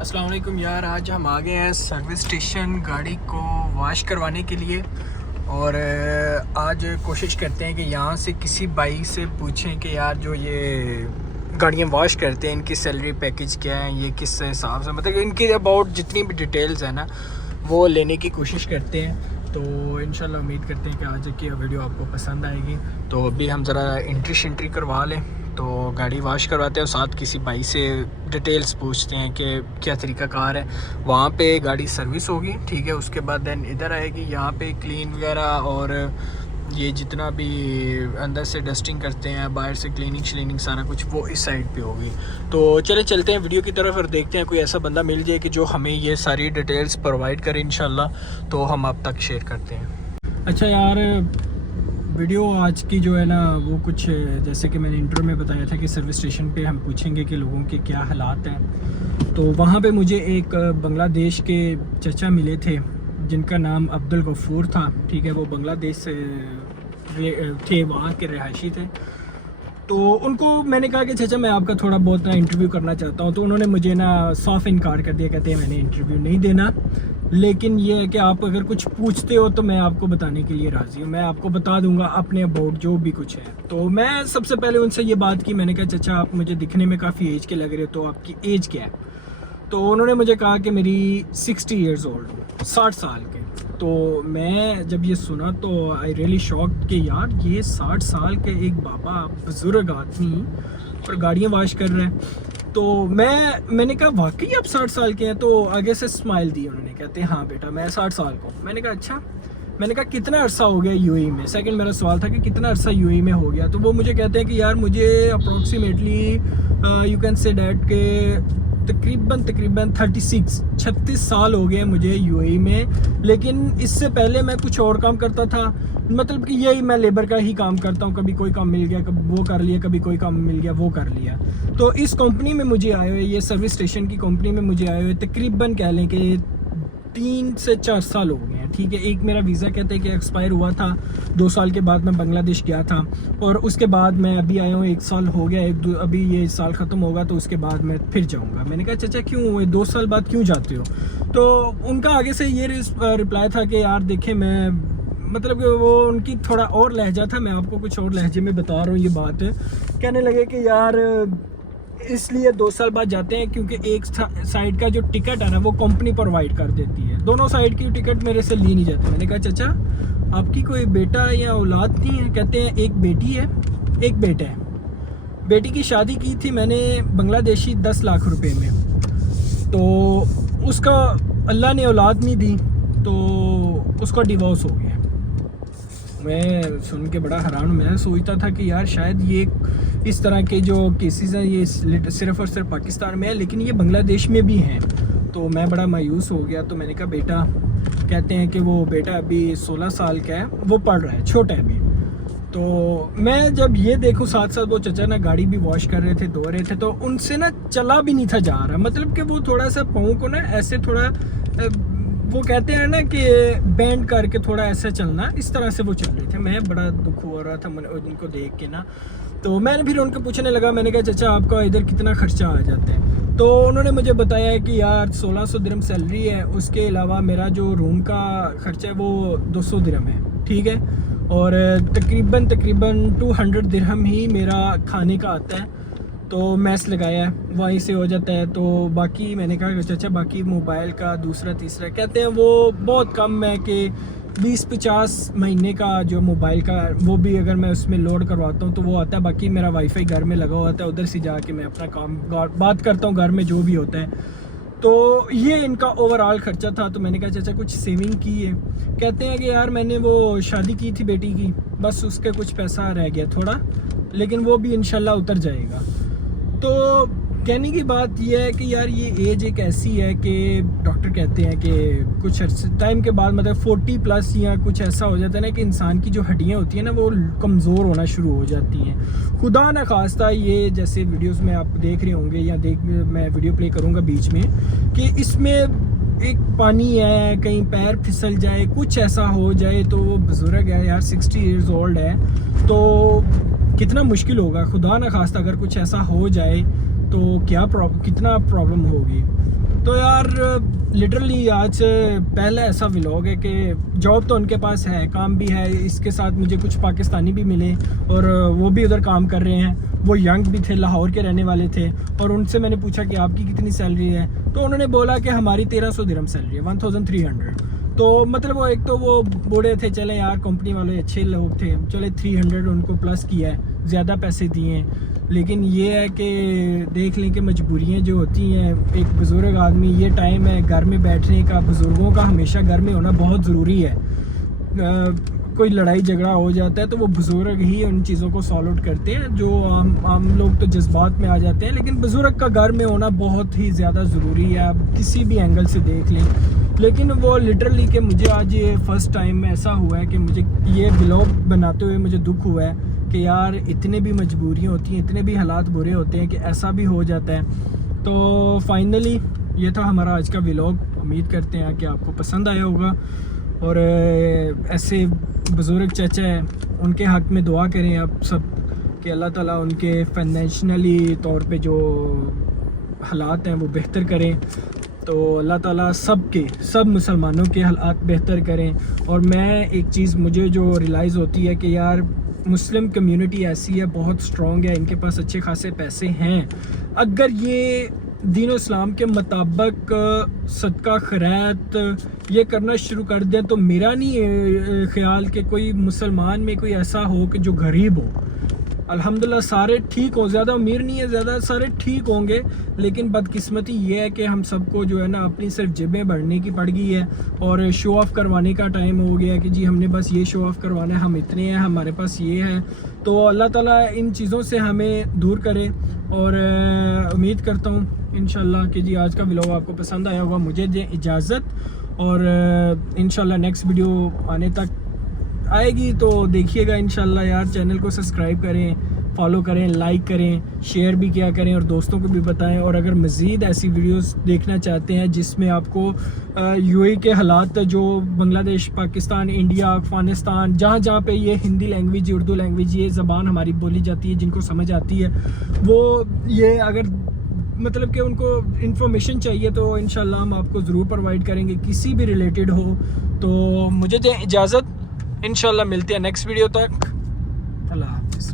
अस्सलाम वालेकुम यार, आज हम आ गए हैं सर्विस स्टेशन गाड़ी को वाश करवाने के लिए। और आज कोशिश करते हैं कि यहाँ से किसी भाई से पूछें कि यार जो ये गाड़ियाँ वॉश करते हैं इनकी सैलरी पैकेज क्या है, ये किस हिसाब से, मतलब इनकी अबाउट जितनी भी डिटेल्स है ना वो लेने की कोशिश करते हैं। तो इंशाल्लाह उम्मीद करते हैं कि आज की वीडियो आपको पसंद आएगी। तो अभी हम ज़रा एंट्री करवा लें, तो गाड़ी वॉश करवाते हैं और साथ किसी भाई से डिटेल्स पूछते हैं कि क्या तरीका कार है। वहाँ पे गाड़ी सर्विस होगी, ठीक है, उसके बाद देन इधर आएगी, यहाँ पे क्लीन वगैरह और ये जितना भी अंदर से डस्टिंग करते हैं, बाहर से क्लीनिंग सारा कुछ वो इस साइड पे होगी। तो चले चलते हैं वीडियो की तरफ और देखते हैं कोई ऐसा बंदा मिल जाए कि जो हमें ये सारी डिटेल्स प्रोवाइड करे इंशाल्लाह, तो हम आप तक शेयर करते हैं। अच्छा यार, वीडियो आज की जो है ना वो कुछ जैसे कि मैंने इंट्रो में बताया था कि सर्विस स्टेशन पे हम पूछेंगे कि लोगों के क्या हालात हैं। तो वहाँ पे मुझे एक बांग्लादेश के चचा मिले थे जिनका नाम अब्दुल गफूर था, ठीक है, वो बांग्लादेश से थे, वहाँ के रहायशी थे। तो उनको मैंने कहा कि चाचा मैं आपका थोड़ा बहुत ना इंटरव्यू करना चाहता हूँ। तो उन्होंने मुझे ना साफ इनकार कर दिया, कहते हैं मैंने इंटरव्यू नहीं देना, लेकिन ये है कि आप अगर कुछ पूछते हो तो मैं आपको बताने के लिए राज़ी हूँ, मैं आपको बता दूंगा अपने अबाउट जो भी कुछ है। तो मैं सबसे पहले उनसे ये बात की, मैंने कहा चाचा आप मुझे दिखने में काफ़ी एज के लग रहे हो, तो आपकी एज क्या है? तो उन्होंने मुझे कहा कि मेरी 60 ईयर्स ओल्ड हूँ, 60 साल के। तो मैं जब ये सुना तो आई रियली शॉक्ड कि यार ये 60 साल के एक बाबा बुज़ुर्ग आदमी और गाड़ियाँ वाश कर रहे हैं। तो मैंने कहा वाकई आप 60 साल के हैं? तो आगे से स्माइल दी उन्होंने, कहते हैं हाँ बेटा मैं 60 साल का हूँ। मैंने कहा अच्छा, मैंने कहा कितना अरसा हो गया यूएई में? सेकंड मेरा सवाल था कि कितना अरसा यूएई में हो गया? तो वो मुझे कहते हैं कि यार मुझे approximately you can say that के तकरीबन 36 साल हो गए मुझे यूएई में। लेकिन इससे पहले मैं कुछ और काम करता था, मतलब कि यही मैं लेबर का ही काम करता हूँ, कभी कोई काम मिल गया कभी वो कर लिया, कभी कोई काम मिल गया वो कर लिया। तो इस कंपनी में मुझे आए हुए, ये सर्विस स्टेशन की कंपनी में मुझे आए हुए तकरीबन कह लें कि 3 से 4 साल हो गए हैं, ठीक है। एक मेरा वीज़ा कहते हैं कि एक्सपायर हुआ था, 2 साल के बाद मैं बांग्लादेश गया था, और उसके बाद मैं अभी आया हूँ, 1 साल हो गया, अभी ये साल ख़त्म होगा तो उसके बाद मैं फिर जाऊँगा। मैंने कहा चाचा क्यों 2 साल बाद क्यों जाते हो? तो उनका आगे से ये रिप्लाई था कि यार देखें, मैं मतलब कि वो उनकी थोड़ा और लहजा था, मैं आपको कुछ और लहजे में बता रहा हूँ ये बात। कहने लगे कि यार इसलिए 2 साल बाद जाते हैं क्योंकि एक साइड का जो टिकट है ना वो कंपनी प्रोवाइड कर देती है, दोनों साइड की टिकट मेरे से ली नहीं जाती। मैंने कहा चाचा आपकी कोई बेटा या औलाद नहीं है? कहते हैं एक बेटी है एक बेटा है। बेटी की शादी की थी मैंने बांग्लादेशी 10 लाख रुपए में, तो उसका अल्लाह ने औलाद नहीं दी तो उसका डिवोर्स हो गया। मैं सुन के बड़ा हैरान, मैं सोचता था कि यार शायद ये इस तरह के जो केसेस हैं ये सिर्फ़ और सिर्फ पाकिस्तान में है, लेकिन ये बांग्लादेश में भी हैं। तो मैं बड़ा मायूस हो गया। तो मैंने कहा बेटा, कहते हैं कि वो बेटा अभी 16 साल का है, वो पढ़ रहा है, छोटा है अभी। तो मैं जब ये देखूं साथ साथ वो चचा ना गाड़ी भी वॉश कर रहे थे, धो रहे थे, तो उनसे ना चला भी नहीं था जा रहा, मतलब कि वो थोड़ा सा पाँव को ना ऐसे थोड़ा वो कहते हैं ना कि बैंड करके थोड़ा ऐसे चलना, इस तरह से वो चल रहे थे। मैं बड़ा दुख हो रहा था उनको देख के ना। तो मैंने फिर उनको पूछने लगा, मैंने कहा चाचा आपका इधर कितना खर्चा आ जाता है? तो उन्होंने मुझे बताया कि यार 1600 दिरहम सैलरी है, उसके अलावा मेरा जो रूम का खर्चा है वो 200 दिरहम है, ठीक है, और तकरीबन 200 दिरहम ही मेरा खाने का आता है, तो मैस लगाया है वहीं से हो जाता है। तो बाकी मैंने कहा चाचा बाकी मोबाइल का दूसरा तीसरा, कहते हैं वो बहुत कम है कि 20-50 महीने का जो मोबाइल का वो भी अगर मैं उसमें लोड करवाता हूँ तो वो आता है, बाकी मेरा वाईफाई घर में लगा हुआ था, उधर से जाके मैं अपना काम बात करता हूँ घर में जो भी होता है। तो ये इनका ओवरऑल खर्चा था। तो मैंने कहा चाचा कुछ सेविंग की है? कहते हैं कि यार मैंने वो शादी की थी बेटी की, बस उसके कुछ पैसा रह गया थोड़ा, लेकिन वो भी इंशाल्लाह उतर जाएगा। तो कहने की बात यह है कि यार ये एज एक ऐसी है कि डॉक्टर कहते हैं कि कुछ टाइम के बाद मतलब 40 प्लस या कुछ ऐसा हो जाता है ना कि इंसान की जो हड्डियाँ होती हैं ना वो कमज़ोर होना शुरू हो जाती हैं। खुदा न खास्ता ये जैसे वीडियोस में आप देख रहे होंगे या मैं वीडियो प्ले करूँगा बीच में कि इसमें एक पानी है, कहीं पैर फिसल जाए, कुछ ऐसा हो जाए, तो वो बुज़ुर्ग है यार 60 ईयर्स ओल्ड है, तो कितना मुश्किल होगा। खुदा न खास्ता अगर कुछ ऐसा हो जाए तो कितना प्रॉब्लम होगी। تو یار لٹرلی آج سے پہلا ایسا ولاگ ہے کہ جاب تو ان کے پاس ہے، کام بھی ہے، اس کے ساتھ مجھے کچھ پاکستانی بھی ملے اور وہ بھی ادھر کام کر رہے ہیں، وہ ینگ بھی تھے، لاہور کے رہنے والے تھے، اور ان سے میں نے پوچھا کہ آپ کی کتنی سیلری ہے، تو انہوں نے بولا کہ ہماری 1300 درہم سیلری ہے، 1300۔ تو مطلب وہ ایک تو وہ بوڑھے تھے، چلے یار کمپنی والے اچھے لوگ تھے، چلے 300 ان کو پلس کیا ہے، زیادہ پیسے دیے ہیں، لیکن یہ ہے کہ دیکھ لیں کہ مجبوریاں جو ہوتی ہیں، ایک بزرگ آدمی، یہ ٹائم ہے گھر میں بیٹھنے کا، بزرگوں کا ہمیشہ گھر میں ہونا بہت ضروری ہے، کوئی لڑائی جھگڑا ہو جاتا ہے تو وہ بزرگ ہی ان چیزوں کو سالو آؤٹ کرتے ہیں، جو عام لوگ تو جذبات میں آ جاتے ہیں، لیکن بزرگ کا گھر میں ہونا بہت ہی زیادہ ضروری ہے، آپ کسی بھی اینگل سے دیکھ لیں۔ لیکن وہ لٹرلی کہ مجھے آج یہ فرسٹ ٹائم میں ایسا ہوا ہے کہ مجھے یہ ولاگ بناتے ہوئے مجھے دکھ ہوا ہے کہ یار اتنے بھی مجبوریاں ہوتی ہیں، اتنے بھی حالات برے ہوتے ہیں کہ ایسا بھی ہو جاتا ہے۔ تو فائنلی یہ تھا ہمارا آج کا ولاگ، امید کرتے ہیں کہ آپ کو پسند آیا ہوگا، اور ایسے بزرگ چچا ہیں ان کے حق میں دعا کریں آپ سب کہ اللہ تعالیٰ ان کے فائنینشلی طور پہ جو حالات ہیں وہ بہتر کریں، تو اللہ تعالیٰ سب مسلمانوں کے حالات بہتر کریں۔ اور میں ایک چیز مجھے جو ریلائز ہوتی ہے کہ یار مسلم کمیونٹی ایسی ہے، بہت سٹرونگ ہے، ان کے پاس اچھے خاصے پیسے ہیں، اگر یہ دین و اسلام کے مطابق صدقہ خیرات یہ کرنا شروع کر دیں تو میرا نہیں خیال کہ کوئی مسلمان میں کوئی ایسا ہو کہ جو غریب ہو۔ الحمدللہ سارے ٹھیک ہوں، زیادہ امیر نہیں ہے، زیادہ سارے ٹھیک ہوں گے، لیکن بدقسمتی یہ ہے کہ ہم سب کو جو ہے نا اپنی صرف جیبیں بھرنے کی پڑ گئی ہے، اور شو آف کروانے کا ٹائم ہو گیا ہے کہ جی ہم نے بس یہ شو آف کروانا ہے، ہم اتنے ہیں، ہمارے پاس یہ ہے۔ تو اللہ تعالیٰ ان چیزوں سے ہمیں دور کرے، اور امید کرتا ہوں انشاءاللہ کہ جی آج کا ولاگ آپ کو پسند آیا ہوگا۔ مجھے دیں اجازت، اور انشاءاللہ نیکسٹ ویڈیو آنے تک آئے گی تو دیکھیے گا انشاءاللہ یار، چینل کو سبسکرائب کریں، فالو کریں، لائک کریں، شیئر بھی کیا کریں، اور دوستوں کو بھی بتائیں، اور اگر مزید ایسی ویڈیوز دیکھنا چاہتے ہیں جس میں آپ کو یو اے کے حالات جو بنگلہ دیش، پاکستان، انڈیا، افغانستان، جہاں پہ یہ ہندی لینگویج، اردو لینگویج، یہ زبان ہماری بولی جاتی ہے، جن کو سمجھ آتی ہے، وہ یہ اگر مطلب کہ ان کو انفارمیشن چاہیے تو انشاءاللہ ہم آپ کو ضرور پرووائڈ کریں گے، کسی بھی ریلیٹڈ ہو۔ تو مجھے دیں اجازت، انشاءاللہ ملتے ہیں نیکسٹ ویڈیو تک، اللہ حافظ۔